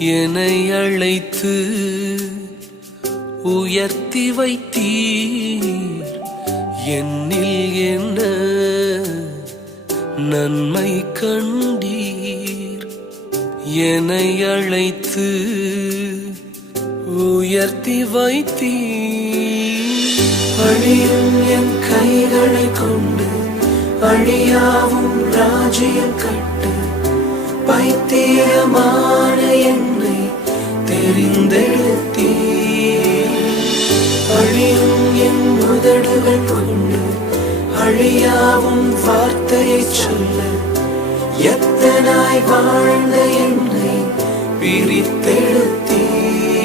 என்னை அழைத்து உயர்த்தி வைத்தீர். என்னில் என்ன நன்மை கண்டீர்? என்னை அழைத்து உயர்த்தி வைத்தீர். அழியும் என் கைகளை கொண்டு அழியாவும் ராஜ்யம் கட்டு. பைத்தியமான என்னை தெரிந்தெடுத்தீர். அழியும் என் உதடுகள் கொண்டு அழியாவும் வார்த்தையை சொல்ல எத்தனாய் வாழ்ந்த என்னை பிரித்தெடுத்தீர்.